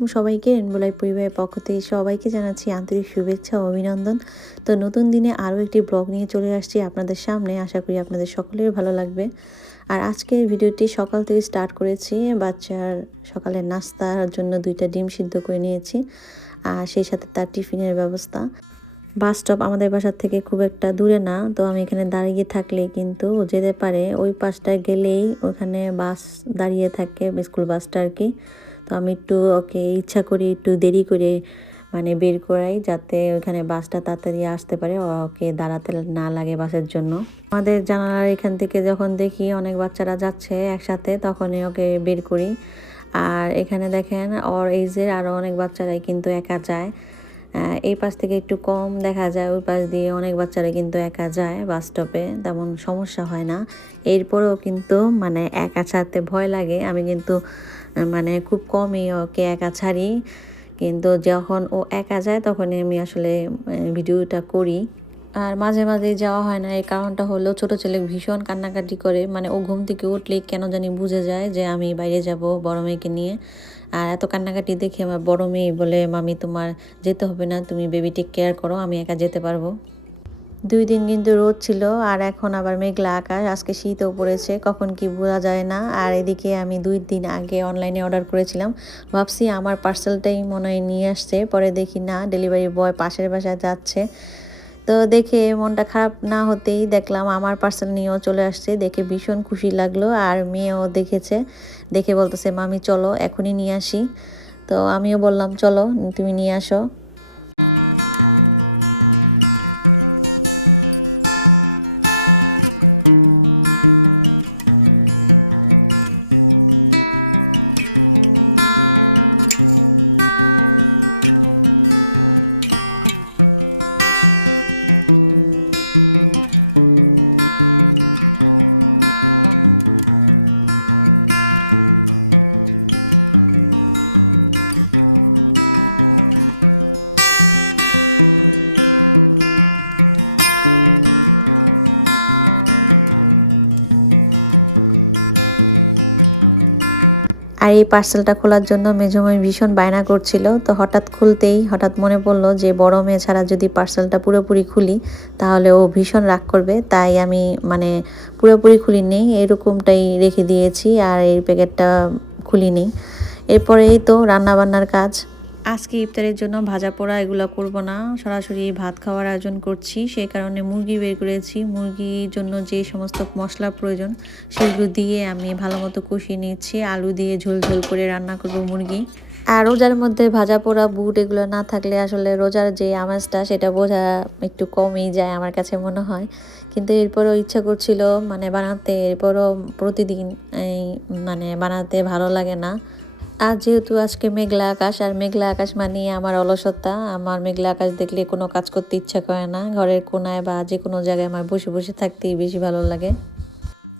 আলাইকুম সবাইকে রেনবোলাই পরিবারের পক্ষ থেকে সবাইকে জানাচ্ছি আন্তরিক শুভেচ্ছা ও অভিনন্দন। তো নতুন দিনে আরও একটি ব্লগ নিয়ে চলে আসছি আপনাদের সামনে, আশা করি আপনাদের সকলের ভালো লাগবে। আর আজকের ভিডিওটি সকাল থেকে স্টার্ট করেছি, বাচ্চার সকালের নাস্তার জন্য দুইটা ডিম সিদ্ধ করে নিয়েছি, আর সেই সাথে তার টিফিনের ব্যবস্থা। বাস স্টপ আমাদের বাসার থেকে খুব একটা দূরে না, তো আমি এখানে দাঁড়িয়ে থাকলে কিন্তু যেতে পারে। ওই পাশটায় গেলেই ওখানে বাস দাঁড়িয়ে থাকে, স্কুল বাসটা আর কি। আমি একটু, ওকে ইচ্ছা করি একটু দেরি করে মানে বের করাই যাতে ওখানে বাসটা তাড়াতাড়ি আসতে পারে ওকে দাঁড়াতে না লাগে বাসের জন্য। আমাদের জানালার এখান থেকে যখন দেখি অনেক বাচ্চারা যাচ্ছে একসাথে, তখনই ওকে বের করি। আর এখানে দেখেন, ওর এইজের আরও অনেক বাচ্চারাই কিন্তু একা যায়। এই পাশ থেকে একটু কম দেখা যায়, ওই পাশ দিয়ে অনেক বাচ্চারা কিন্তু একা যায় বাস স্টপে তেমন সমস্যা হয় না। এরপরেও কিন্তু মানে একা ছাড়তে ভয় লাগে। আমি কিন্তু মানে খুব কমই ওকে একা ছাড়ি। কিন্তু যখন ও একা যায় তখনই আমি আসলে ভিডিওটা করি। আর মাঝে মাঝে যাওয়া হয় না, এই কারণটা হলো ছোট ছেলে ভীষণ কান্নাকাটি করে। মানে ও ঘুম থেকে উঠলে কেন জানি বুঝে যায় যে আমি বাইরে যাব বড় মেয়েকে নিয়ে। আর এত কান্নাকাটি দেখে আমার বড় মেয়ে বলে, মামি, তোমার যেতে হবে না, তুমি বেবি টেক কেয়ার করো, আমি একা যেতে পারব। দুই দিন কিন্তু রোদ ছিল আর এখন আবার মেঘলা আকাশ। আজকে শীতও পড়েছে, কখন কি বোঝা যায় না। আর এদিকে আমি দুই দিন আগে অনলাইনে অর্ডার করেছিলাম। ভাবছি আমার পার্সেলটাই মনে হয় নিয়ে আসছে, পরে দেখি না ডেলিভারি বয় পাশের বাসায় যাচ্ছে। তো দেখে মনটা খারাপ না হতেই দেখলাম আমার পার্সেল নিয়েও চলে আসছে, দেখে ভীষণ খুশি লাগল। আর মেয়েও দেখেছে, দেখে বলতেছে, মামি, চলো, এখনই নিয়ে আসি। তো আমিও বললাম, চলো, তুমি নিয়ে আসো। আর এই পার্সেলটা খোলার জন্য মেজমাই ভীষণ বায়না করছিল। তো হঠাৎ খুলতেই হঠাৎ মনে পড়ল যে, বড় মেয়ে ছাড়া যদি পার্সেলটা পুরোপুরি খুলি, তাহলে ও ভীষণ রাগ করবে। তাই আমি মানে পুরোপুরি খুলি খুলিনি, এরকমটাই রেখে দিয়েছি আর এই প্যাকেটটা খুলিনি। এরপরেই তো রান্নাবান্নার কাজ। আজকে ইফতারের জন্য ভাজা পোড়া এগুলো করব না। সরাসরি ভাত খাওয়ার আয়োজন করছি সেই কারণে মুরগি বের করেছি। মুরগির জন্য যে সমস্ত মশলা প্রয়োজন, সেগুলো দিয়ে আমি ভালো মতো কষিয়ে নিচ্ছি। আলু দিয়ে ঝোল ঝোল করে রান্না করব মুরগি। আর রোজার মধ্যে ভাজা পোড়া, বুট এগুলো না থাকলে আসলে রোজার যে আমেজটা, সেটা বোঝা একটু কমই যায় আমার কাছে মনে হয়। কিন্তু এরপরও ইচ্ছা করছিল মানে বানাতে, এরপরও প্রতিদিন এই মানে বানাতে ভালো লাগে না। আর যেহেতু আজকে মেঘলা আকাশ, আর মেঘলা আকাশ মানে আমার অলসতা, আমার মেঘলা আকাশ দেখলে কোনো কাজ করতে ইচ্ছা করে না। ঘরের কোনায় বা যে কোনো জায়গায় আমার বসে বসে থাকতেই বেশি ভালো লাগে।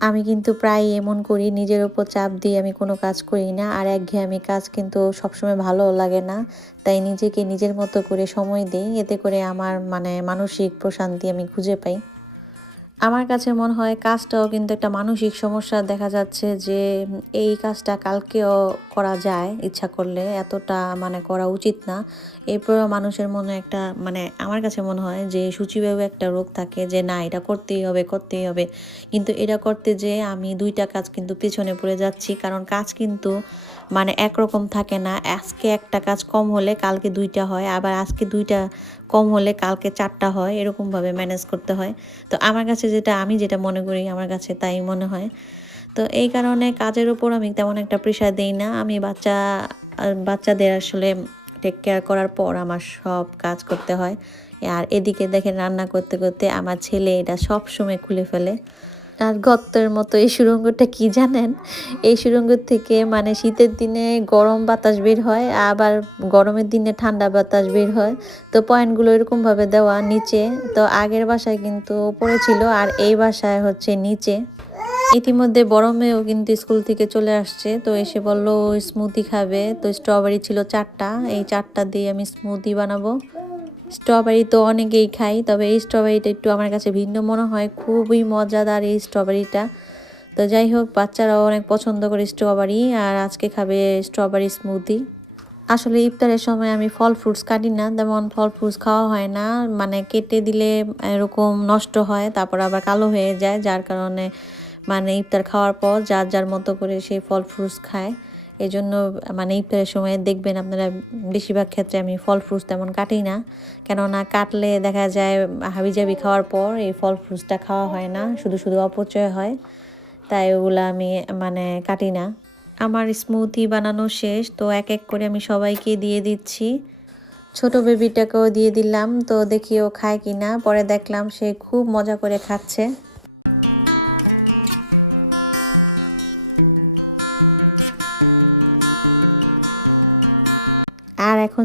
আমি কিন্তু প্রায় এমন করি, নিজের উপর চাপ দিয়ে আমি কোনো কাজ করি না, আর একঘেয়েমি কাজ কিন্তু সবসময় ভালো লাগে না। তাই নিজেকে নিজের মতো করে সময় দিই, এতে করে আমার মানে মানসিক প্রশান্তি আমি খুঁজে পাই। আমার কাছে মনে হয় কাজটাও কিন্তু একটা মানসিক সমস্যা দেখা যাচ্ছে যে এই কাজটা কালকেও করা যায় ইচ্ছা করলে, এতটা মানে করা উচিত না। এরপরেও মানুষের মনে একটা মানে আমার কাছে মনে হয় যে সূচিভাবে একটা রোগ থাকে যে, না, এটা করতেই হবে করতেই হবে। কিন্তু এটা করতে যে আমি দুইটা কাজ কিন্তু পেছনে পড়ে যাচ্ছি, কারণ কাজ কিন্তু মানে একরকম থাকে না। আজকে একটা কাজ কম হলে কালকে দুইটা হয়, আবার আজকে দুইটা কম হলে কালকে চারটা হয়, এরকমভাবে ম্যানেজ করতে হয়। তো আমার কাছে যেটা, আমি যেটা মনে করি, আমার কাছে তাই মনে হয়। তো এই কারণে কাজের উপর আমি তেমন একটা প্রেশার দিই না। আমি বাচ্চা, বাচ্চাদের আসলে টেক কেয়ার করার পর আমার সব কাজ করতে হয়। আর এদিকে দেখেন রান্না করতে করতে আমার ছেলে এটা সব সময় খুলে ফেলে। আর গর্তের মতো এই সুরঙ্গটা কি জানেন? এই সুরঙ্গ থেকে মানে শীতের দিনে গরম বাতাস বের হয়, আবার গরমের দিনে ঠান্ডা বাতাস বের হয়। তো পয়েন্টগুলো এরকমভাবে দেওয়া নিচে। তো আগের বাসায় কিন্তু উপরে ছিল, আর এই বাসায় হচ্ছে নিচে। ইতিমধ্যে বড় মেয়েও কিন্তু স্কুল থেকে চলে আসছে, তো এসে বলল স্মুদি খাবে। তো স্ট্রবেরি ছিল চারটা, এই চারটা দিয়ে আমি স্মুদি বানাবো। স্ট্রবেরি তো অনেকেই খাই তবে এই স্ট্রবেরিটা একটু আমার কাছে ভিন্ন মনে হয়, খুবই মজাদার এই স্ট্রবেরিটা। তো যাই হোক, বাচ্চারাও অনেক পছন্দ করে স্ট্রবেরি, আর আজকে খাবে স্ট্রবেরি স্মুদি। আসলে ইফতারের সময় আমি ফল ফ্রুটস কাটি না, তেমন ফল ফ্রুটস খাওয়া হয় না। মানে কেটে দিলে এরকম নষ্ট হয়, তারপর আবার কালো হয়ে যায়, যার কারণে মানে ইফতার খাওয়ার পর যার যার মতো করে সেই ফল ফ্রুটস খায়। এই জন্য মানে ইফতারের সময় দেখবেন আপনারা বেশিরভাগ ক্ষেত্রে আমি ফল ফ্রুটস তেমন কাটি না। কেননা কাটলে দেখা যায় হাবিজাবি খাওয়ার পর এই ফল ফ্রুটসটা খাওয়া হয় না, শুধু শুধু অপচয় হয়। তাই ওগুলো আমি মানে কাটি না। আমার স্মুথি বানানো শেষ, তো এক এক করে আমি সবাইকে দিয়ে দিচ্ছি। ছোট বেবিটাকেও দিয়ে দিলাম, তো দেখি ও খায় কি না পরে দেখলাম সে খুব মজা করে খাচ্ছে।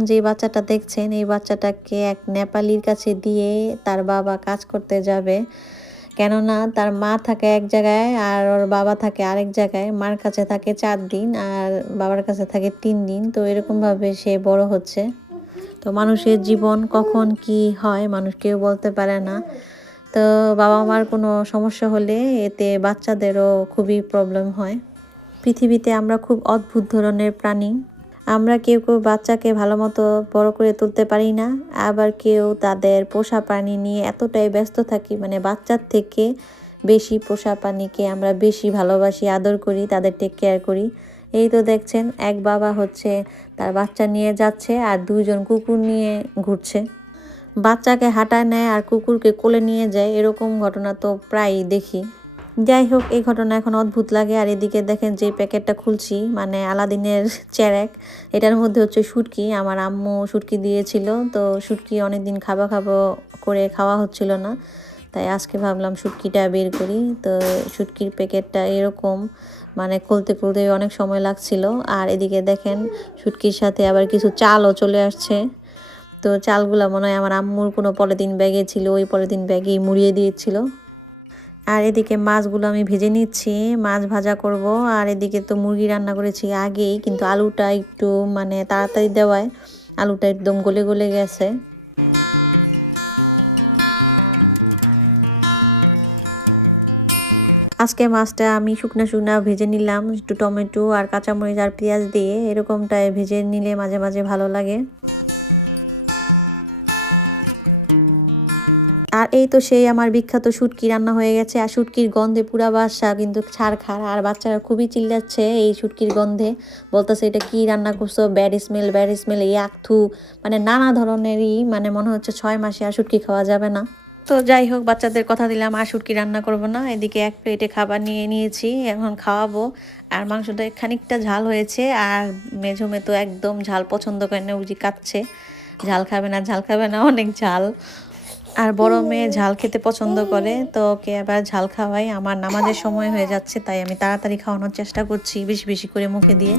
যে বাচ্চাটা দেখছেন, এই বাচ্চাটাকে এক নেপালির কাছে দিয়ে তার বাবা কাজ করতে যাবে। কেননা তার মা থাকে এক জায়গায় আর ওর বাবা থাকে আরেক জায়গায়। মার কাছে থাকে চার দিন আর বাবার কাছে থাকে তিন দিন। তো এরকমভাবে সে বড় হচ্ছে। তো মানুষের জীবন কখন কি হয় মানুষ কেউ বলতে পারে না। তো বাবা মার কোনো সমস্যা হলে এতে বাচ্চাদেরও খুবই প্রবলেম হয়। পৃথিবীতে আমরা খুব অদ্ভুত ধরনের প্রাণী। আমরা কেউ কেউ বাচ্চাকে ভালো মতো বড় করে তুলতে পারি না, আবার কেউ তাদের পোষা প্রাণী নিয়ে এতটাই ব্যস্ত থাকি মানে বাচ্চার থেকে বেশি পোষা প্রাণীকে আমরা বেশি ভালোবাসি, আদর করি, তাদের টেক কেয়ার করি। এই তো দেখছেন, এক বাবা হচ্ছে তার বাচ্চা নিয়ে যাচ্ছে আর দুইজন কুকুর নিয়ে ঘুরছে। বাচ্চাকে হাঁটায় নেয় আর কুকুরকে কোলে নিয়ে যায়, এরকম ঘটনা তো প্রায়ই দেখি। যাই হোক এই ঘটনা এখন অদ্ভুত লাগে। আর এদিকে দেখেন যে প্যাকেটটা খুলছি মানে আলাদিনের চ্যারেক। এটার মধ্যে হচ্ছে শুটকি। আমার আম্মু শুটকি দিয়েছিল, তো শুটকি অনেকদিন খাবা খাব করে খাওয়া হচ্ছিল না। তাই আজকে ভাবলাম শুটকিটা বের করি। তো শুটকির প্যাকেটটা এরকম মানে খুলতে খুলতে অনেক সময় লাগছিল। আর এদিকে দেখেন, শুটকির সাথে আবার কিছু চালও চলে আসছে। তো চালগুলো মনে হয় আমার আম্মুর কোনো পলিথিন ব্যাগে ছিল, ওই পলিথিন ব্যাগেই মুড়িয়ে দিয়েছিল। আর এদিকে মাছগুলো আমি ভেজে নিচ্ছি, মাছ ভাজা করব। আর এদিকে তো মুরগি রান্না করেছি আগেই, কিন্তু আলুটা একটু মানে তাড়াতাড়ি দেওয়ায় আলুটা একদম গলে গলে গেছে। আজকে মাছটা আমি শুকনা শুকনা ভেজে নিলাম, একটু টমেটো আর কাঁচামরিচ আর পেঁয়াজ দিয়ে এরকমটায় ভেজে নিলে মাঝে মাঝে ভালো লাগে। এই তো সেই আমার বিখ্যাত শুটকি রান্না হয়ে গেছে। আর শুটকির গন্ধে পুরা বাসা কিন্তু ছাড় খার আর বাচ্চারা খুবই চিল্লাচ্ছে এই শুটকির গন্ধে। বলতেছে, এটা কি রান্না করছ? ব্যাড স্মেল ব্যাড স্মেল এই আখথু মানে নানা ধরনেরই মানে মনে হচ্ছে ছয় মাসে আর শুটকি খাওয়া যাবে না। তো যাই হোক, বাচ্চাদের কথা দিলাম, আর শুটকি রান্না করব না। এদিকে এক প্লেটে খাবার নিয়ে নিয়েছি, এখন খাওয়াবো। আর মাংসটা খানিকটা ঝাল হয়েছে, আর মেঝো তো একদম ঝাল পছন্দ করে না উজি কাচ্ছে ঝাল খাবে না, ঝাল খাবে না, অনেক ঝাল। আর বড় মেয়ে ঝাল খেতে পছন্দ করে, তো ওকে আবার ঝাল খাওয়াই। আমার নামাজের সময় হয়ে যাচ্ছে, তাই আমি তাড়াতাড়ি খাওয়ানোর চেষ্টা করছি, বেশি বেশি করে মুখে দিয়ে।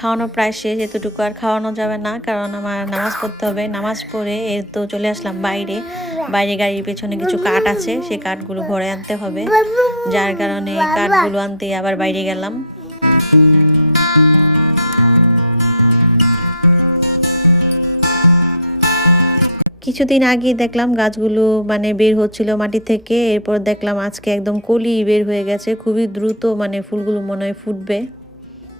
খাওয়ানো প্রায় শেষ, এতটুকু আর খাওয়ানো যাবে না, কারণ আমার নামাজ পড়তে হবে। নামাজ পড়ে এর তো চলে আসলাম বাইরে। বাইরে গাড়ির পেছনে কিছু কাঠ আছে সেই কাঠগুলো ঘরে আনতে হবে। যার কারণে কাঠগুলো আনতে আবার বাইরে গেলাম। কিছুদিন আগে দেখলাম গাছগুলো মানে বের হচ্ছিল মাটি থেকে, এরপর দেখলাম আজকে একদম কলি বের হয়ে গেছে। খুবই দ্রুত মানে ফুলগুলো মনে হয় ফুটবে।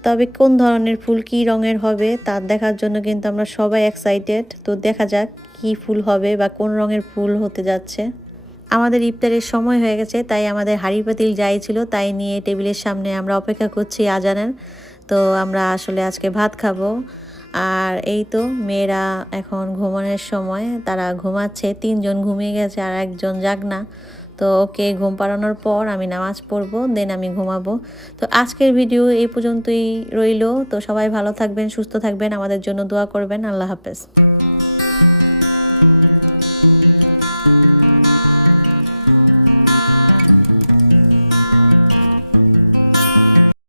তবে কোন ধরনের ফুল কি রঙের হবে, তা দেখার জন্য কিন্তু আমরা সবাই এক্সাইটেড তো দেখা যাক কি ফুল হবে বা কোন রঙের ফুল হতে যাচ্ছে। আমাদের ইফতারের সময় হয়ে গেছে, তাই আমাদের হাড়ি পাতিল যাই ছিল তাই নিয়ে টেবিলের সামনে আমরা অপেক্ষা করছি আজানের। তো আমরা আসলে আজকে ভাত খাব। আর এই তো মেয়েরা এখন ঘুমানোর সময়, তারা ঘুমাচ্ছে, তিনজন ঘুমিয়ে গেছে আর একজন যাক না তো ওকে ঘুম পাড়ানোর পর আমি নামাজ পড়ব দেন আমি ঘুমাবো। তো আজকের ভিডিও এই পর্যন্তই রইল। তো সবাই ভালো থাকবেন, সুস্থ থাকবেন, আমাদের জন্য দোয়া করবেন। আল্লাহ হাফেজ।